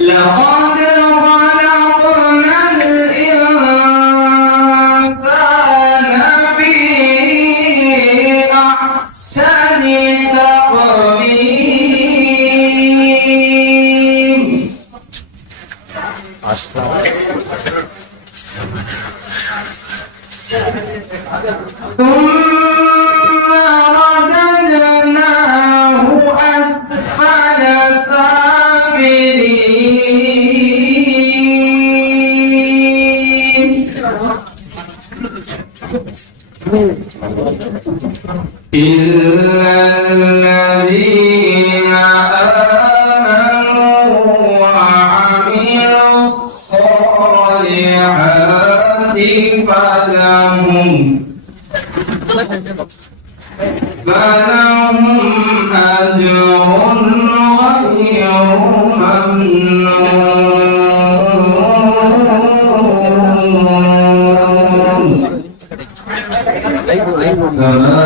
لقد خلقنا الإنسان في أحسن تقويم. ثم إلا الذين آمنوا وعملوا الصالحات فلهم فلهم أجر غير ممنون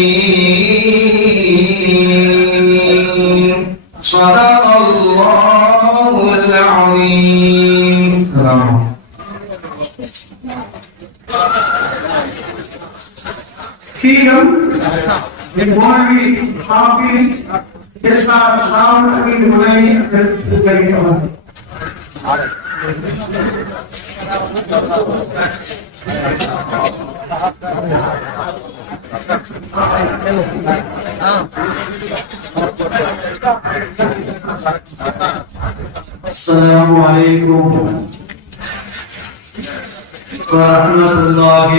in Bonnie, Happy, yes, our sound, in the way, it's very good. السلام عليكم ورحمة الله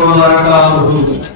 وبركاته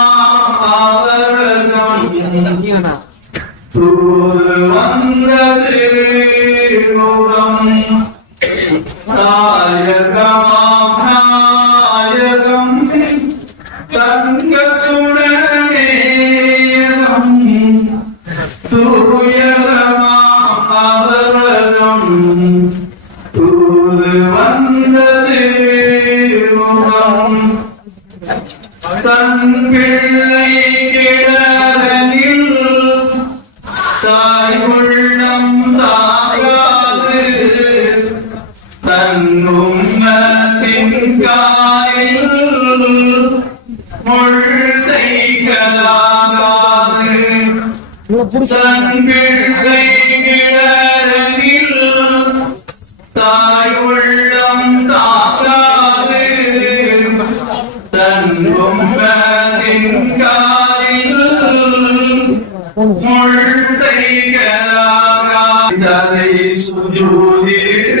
தாய் உள்ளம் தாகாது தன் உம்மத்தின் coil முள்ளைகளாகாதலை சுஜூதிருந்து உயராதே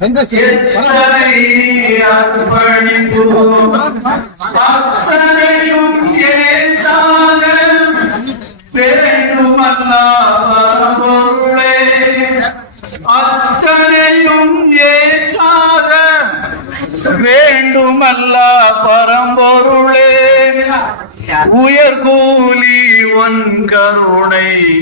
எத்தனை அத்தனையும் வேண்டுமல்ல பரம்பொருளே உயர் கூலி உன் கருணை.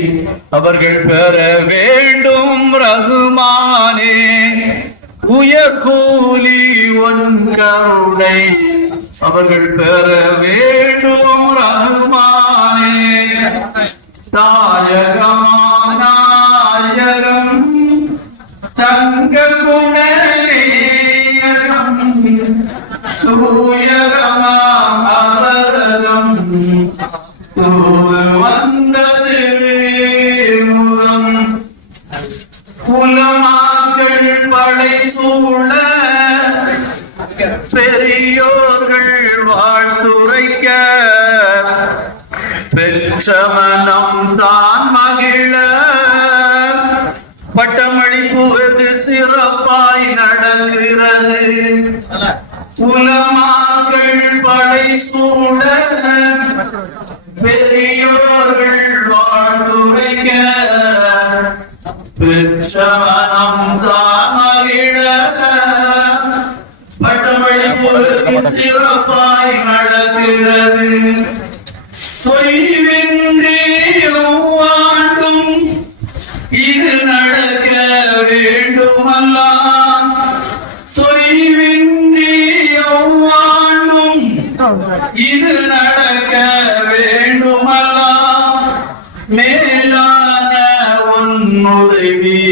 அவர்கள் பெற வேண்டும் ரகுமானே. உயர்கூலி கூலி அவர்கள் பெற வேண்டும் ரகுமானே. தாயகமா பெரியோர்கள் வாழ்த்துரைக்க பெற்றமனம் தான் மகிழ. பட்டமளிப்புவது சிறப்பாய் நடக்கிறது. உலமாக்கள் படை சூழ சிறப்பாய் நடக்கிறது. தொய்வின்றி ஒவ்வாண்டும் இது நடக்க வேண்டுமல்லாம் தொய்வின்றி ஒவ்வாண்டும் இது நடக்க வேண்டுமல்லாம் மேலான உன்னுதவி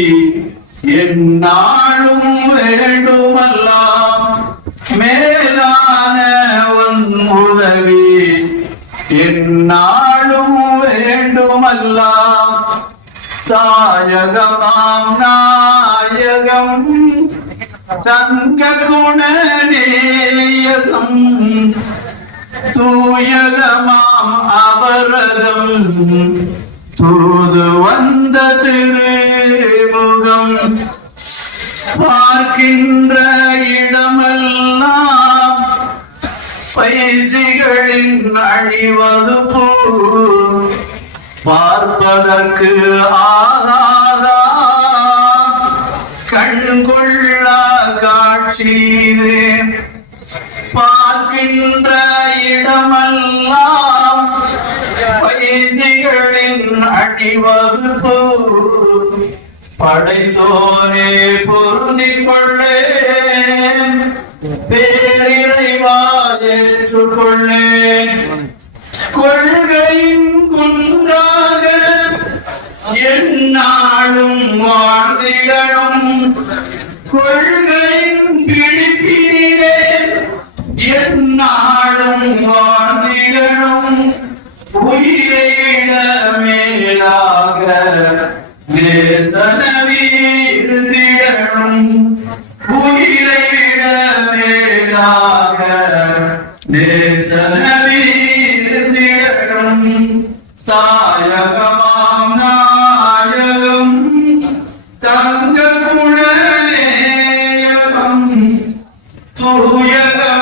நாளும் வேண்டுமல்ல. தங்க குணநேயகம் தூயகமாம் அவரதம் தூது வந்த திருமுகம். பார்க்கின்ற இடமெல்லாம் பைசிகளின் போ பார்ப்பதற்கு ஆகா கொள்ளா காட்சி பார்க்கின்ற இடமெல்லாம் பைசிகளின் அணிவகுப்பு படைத்தோரே பொருந்திக் கொள்ளேன். பேரிறைவாதேற்றுக் கொள்ளேன் கொள்கையின் குன்றாக எந்நாளும் வாழ்ந்திடனும் கொள்கையின் பிடிப்பினிலே எந்நாளும் வாழ்ந்திடணும் உயிரை விட மேலாக நேசன தூயகமாம்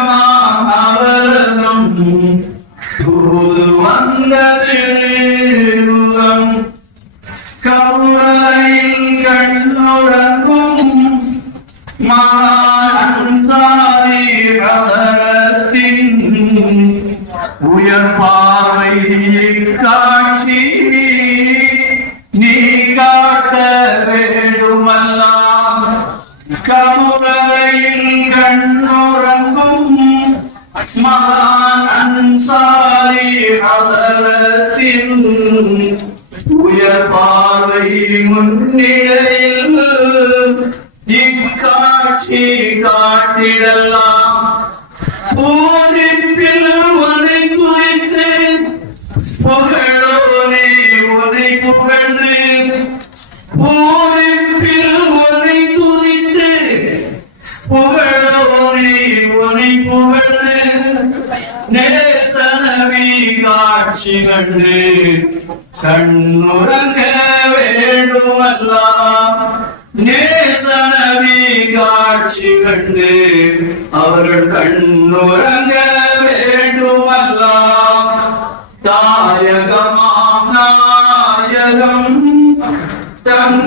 மகான் உயர் பார்வை முன்னிலையில் இக்காட்சி காட்டிடலாம். பூரிப்பில் காட்சி கண்டு கண்ணுறங்க வேண்டுமல்லா. நேசனவி காட்சி கண்டு அவர்கள் கண்ணுறங்க வேண்டுமல்லா. தாயகமாம் நாயகம் தன்